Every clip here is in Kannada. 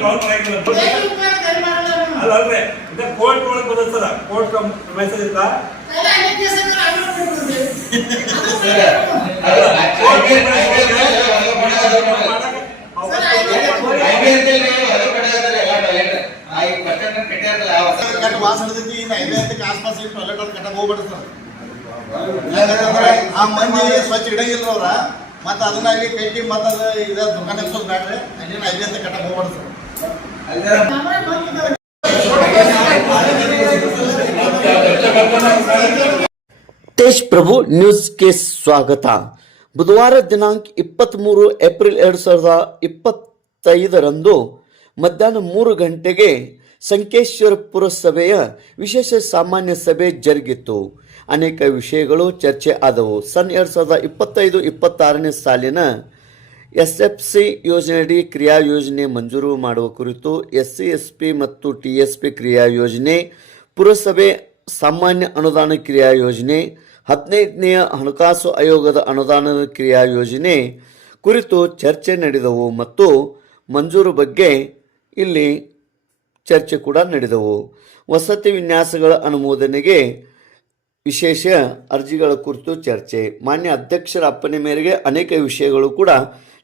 ಅವ್ರು ಮಾಡಂಗಿಲ್ಲ ಅಲ್ಲ ಅಲ್ರಿ ಇದ ಕೋರ್ಟ್ ಒಳಗೆ ಬದಸ್ತದ ಕೋರ್ಟ್ ಮೆಸೇಜ್ ಆಸ್ಪಾಸ್ ಈ ಟಾಯ್ಲೆಟ್ ಆ ಮಂದಿ ಸ್ವಚ್ಛ ಇಡಂಗಿಲ್ಲ ಅವ್ರ ಮತ್ತೆ ಅದನ್ನ ಅಲ್ಲಿ ಕಟ್ಟಿ ಮತ್ತೆ ಅದು ಇದ ದುಕಾನ್ ಹಚ್ಚೋದು ಬ್ಯಾಡ್ರಿ. ಅಲ್ಲಿ ಐದೈದಕ್ಕೆ ಕಟ್ಟಕ್ ಹೋಗ್ಬೇಡ್ರಿ ಸರ್. ತೇಜ್ ಪ್ರಭು ನ್ಯೂಸ್ಗೆ ಸ್ವಾಗತ. ಬುಧವಾರ ದಿನಾಂಕ ಇಪ್ಪತ್ತ್ಮೂರು ಏಪ್ರಿಲ್ ಎರಡು ಸಾವಿರದ ಇಪ್ಪತ್ತೈದರಂದು ಮಧ್ಯಾಹ್ನ ಮೂರು ಗಂಟೆಗೆ ಸಂಕೇಶ್ವರ ಪುರಸಭೆಯ ವಿಶೇಷ ಸಾಮಾನ್ಯ ಸಭೆ ಜರುಗಿತ್ತು. ಅನೇಕ ವಿಷಯಗಳು ಚರ್ಚೆ ಆದವು. ಸನ್ ಎರಡು ಸಾವಿರದ ಇಪ್ಪತ್ತೈದು, ಇಪ್ಪತ್ತಾರನೇ ಸಾಲಿನ ಎಸ್ ಎಫ್ ಸಿ ಯೋಜನೆಯಡಿ ಕ್ರಿಯಾ ಯೋಜನೆ ಮಂಜೂರು ಮಾಡುವ ಕುರಿತು ಎಸ್ಸಿ, ಎಸ್ಪಿ ಮತ್ತು ಟಿ ಕ್ರಿಯಾ ಯೋಜನೆ, ಪುರಸಭೆ ಸಾಮಾನ್ಯ ಅನುದಾನ ಕ್ರಿಯಾ ಯೋಜನೆ, ಹದಿನೈದನೆಯ ಹಣಕಾಸು ಆಯೋಗದ ಅನುದಾನದ ಕ್ರಿಯಾ ಯೋಜನೆ ಕುರಿತು ಚರ್ಚೆ ನಡೆದವು ಮತ್ತು ಮಂಜೂರು ಬಗ್ಗೆ ಇಲ್ಲಿ ಚರ್ಚೆ ಕೂಡ ನಡೆದವು. ವಸತಿ ವಿನ್ಯಾಸಗಳ ಅನುಮೋದನೆಗೆ ವಿಶೇಷ ಅರ್ಜಿಗಳ ಕುರಿತು ಚರ್ಚೆ. ಮಾನ್ಯ ಅಧ್ಯಕ್ಷರ ಅಪ್ಪಣೆ ಮೇರೆಗೆ ಅನೇಕ ವಿಷಯಗಳು ಕೂಡ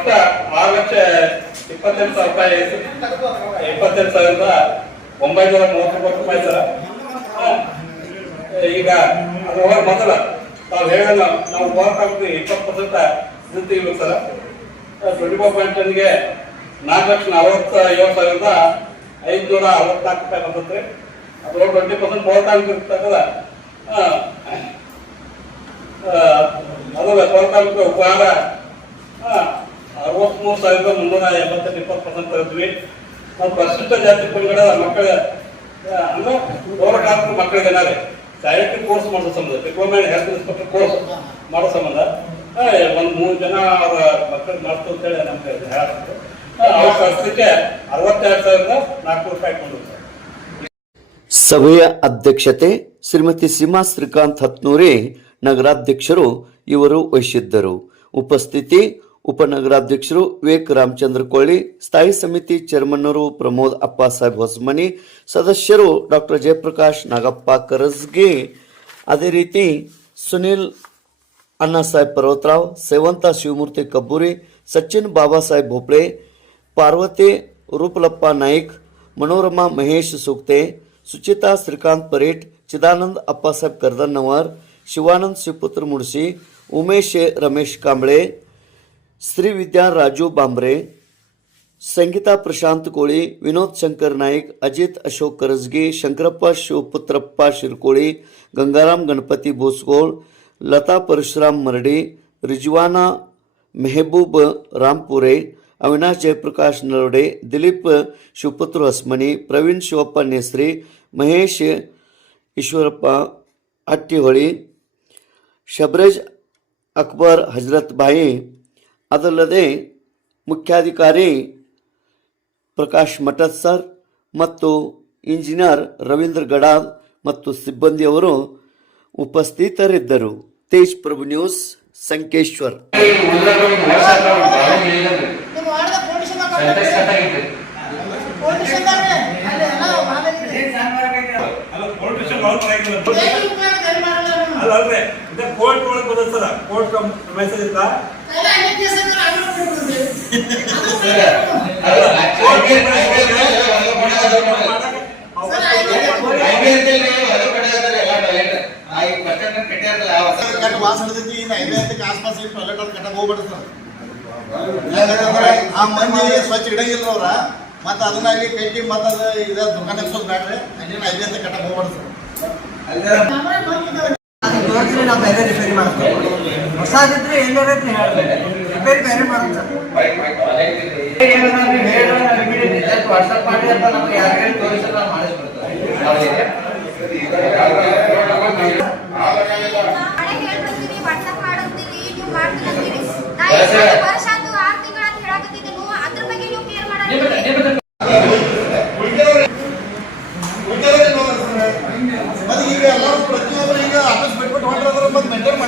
ಒಟ್ಟ ಆರು ಲಕ್ಷ ಇಪ್ಪತ್ತೆಂಟು ಸಾವಿರ ರೂಪಾಯಿ. ಇಪ್ಪತ್ತೆಂಟು ಸಾವಿರದ ಒಂಬೈನೂರ ಮೂವತ್ತೊಂಬತ್ತು ರೂಪಾಯಿ ಸರ. ಈಗ ಅದು ಒಳಗೆ ಮೊದಲ. ನಾವು ಹೇಳಲ್ಲ, ನಾವು ಹೋಗಕ್ಕೆ ಇಪ್ಪತ್ತು ಪರ್ಸೆಂಟ್ ನಿಂತೀವಿ ಸರ. ಟ್ವೆಂಟಿ ಫೋರ್ ಪಾಯಿಂಟ್ ಟೆನ್ಗೆ ನಾಲ್ಕು ಲಕ್ಷ ನಲವತ್ತ ಏಳು ಸಾವಿರದ ಐದುನೂರ ಅರವತ್ನಾಲ್ಕು ರೂಪಾಯಿ ಬಂದತ್ತೆ ಅದ್ರೊಳಗೆ ಟ್ವೆಂಟಿ ಪರ್ಸೆಂಟ್ ಬಹುತಾಂಕ ಇರ್ತಕ್ಕದ ಅದು ಬಹುತಾಂಕ ಉಪಹಾರ. ಅರವತ್ಮೂರು ಸಾವಿರದ ಮುನ್ನೂರ ಎಂಬತ್ತೆಂಟು ಇಪ್ಪತ್ತು ಪರ್ಸೆಂಟ್ ತೆಗೆದ್ವಿ ನಾವು ಪ್ರಸ್ತುತ ಜಾತಿ ಪಂಗಡ ಮಕ್ಕಳ ಅಂದ್ರೆ ಗೌರವ ಮಕ್ಕಳಿಗೆ ಏನಾರೆ ಡೈರೆಕ್ಟ್ ಕೋರ್ಸ್ ಮಾಡೋ ಸಂಬಂಧ ಡಿಪ್ಲೊಮಾ ಹೆಲ್ತ್ ಇನ್ಸ್ಪೆಕ್ಟರ್ ಕೋರ್ಸ್ ಮಾಡೋ ಸಂಬಂಧ. ಒಂದು ಮೂರು ಜನ ಅವರ ಮಕ್ಕಳು ಮಾಡ್ತು ಅಂತೇಳಿ ನಮ್ಗೆ ಹೇಳ್ತಾರೆ ಕಳ್ಸಲಿಕ್ಕೆ ಅರವತ್ತೆರಡು ಸಾವಿರದ ನಾಲ್ಕು ರೂಪಾಯಿ ಕೊಂಡು ಸಭೆಯ ಅಧ್ಯಕ್ಷತೆ ಶ್ರೀಮತಿ ಸೀಮಾ ಶ್ರೀಕಾಂತ್ ಹತ್ನೂರಿ ನಗರಾಧ್ಯಕ್ಷರು ಇವರು ವಹಿಸಿದ್ದರು. ಉಪಸ್ಥಿತಿ ಉಪನಗರಾಧ್ಯಕ್ಷರು ವಿವೇಕ್ ರಾಮಚಂದ್ರ ಕೊಳ್ಳಿ ಸ್ಥಾಯಿ ಸಮಿತಿ ಚೇರ್ಮನ್ನರು ಪ್ರಮೋದ್ ಅಪ್ಪ ಸಾಹೇಬ್ ಹೊಸಮನಿ ಸದಸ್ಯರು ಡಾಕ್ಟರ್ ಜಯಪ್ರಕಾಶ್ ನಾಗಪ್ಪ ಕರಸ್ಗೆ ಅದೇ ರೀತಿ ಸುನಿಲ್ ಅಣ್ಣಾ ಸಾಹೇಬ್ ಪರ್ವತರಾವ್ ಸೇವಂತ ಶಿವಮೂರ್ತಿ ಕಬ್ಬೂರಿ ಸಚಿನ್ ಬಾಬಾ ಸಾಹೇಬ್ ಭೋಪ್ಳೆ ಪಾರ್ವತಿ ರೂಪಲಪ್ಪ ನಾಯ್ಕ್ ಮನೋರಮಾ ಮಹೇಶ್ ಸೂಕ್ತೆ ಸುಚಿತಾ ಶ್ರೀಕಾಂತ್ ಪರೇಟ್ ಚಿದಾನಂದ್ ಅಪ್ಪಸಾಹೇಬ್ ಕರ್ದನ್ನವರ್ ಶಿವಾನಂದ್ ಶಿವಪುತ್ರ ಮುಡ್ಸಿ ಉಮೇಶ್ ರಮೇಶ್ ಕಾಂಬಳೆ श्रीविद्या राजू बांबरे संगीता प्रशांत कोळी विनोद शंकर नाईक अजित अशोक करजगी शंकरप्पा शिवपुत्रप्पा शिरकोळी गंगाराम गणपती भोसकोळ लता परशुराम मरडी रिजवाना मेहबूब रामपुरे अविनाश जयप्रकाश नरवडे दिलीप शिवपुत्र हसमणी प्रवीण शिवप्पा नेसरी महेश ईश्वरप्पा आट्टीहोळी शबरेज अकबर हजरतभाई ಅದಲ್ಲದೆ ಮುಖ್ಯಾಧಿಕಾರಿ ಪ್ರಕಾಶ್ ಮಠದ್ ಸರ್ ಮತ್ತು ಇಂಜಿನಿಯರ್ ರವೀಂದ್ರ ಗಡಾದ್ ಮತ್ತು ಸಿಬ್ಬಂದಿಯವರು ಉಪಸ್ಥಿತರಿದ್ದರು. ತೇಜ್ ಪ್ರಭು ನ್ಯೂಸ್ ಸಂಕೇಶ್ವರ್. ಅಲ್ಲ ಅಲ್ಲ ಕೋರ್ಟ್ ಒಳಗೆ ಬಂದಿರ್ತಾರ ಕೋರ್ಟ್ ಮೆಸೇಜ್ ಇತ್ತ. ಆ ಅಲ್ಲಿ ಸರ್ ಮಂದಿ ಸ್ವಚ್ಛ ಇಡಂಗಿಲ್ಲ ಅವ್ರ ಮತ್ತೆ ಅದನ್ನ ಅಲ್ಲಿ ಕಟ್ಟಿ ಮತ್ತೆ ಅದು ಇದ ದುಕಾನ್ ಬ್ಯಾಡ್ರಿ ಅಲ್ಲಿನ ಐದೈದಕ್ಕೆ ಕಟ್ಟಕ್ ಹೋಗ್ಬಾರ್ದು ಸರ್ ತೋರಿಸಿದ್ರೆ ನಾವು ಬೇರೆ ರಿಪೇರಿ ಮಾಡ್ತೀವಿ. ಹೊಸದಿದ್ರೆ ಎಲ್ಲರ ಹತ್ರ ಹೇಳ್ಬೇಕು ರಿಪೇರಿ ಬೇರೆ ಮಾಡ್ತಾರೆ ವಾಟ್ಸಪ್ ಮಾಡಿ ಅಂತ ನಮ್ಗೆ ಯಾರು ತೋರಿಸಲ್ಲ ಮಾಡಿಸ್ಬಿಡ್ತಾರೆ ಅದು ಈಗ ಪ್ರತಿಯೊಬ್ಬರು ಈಗ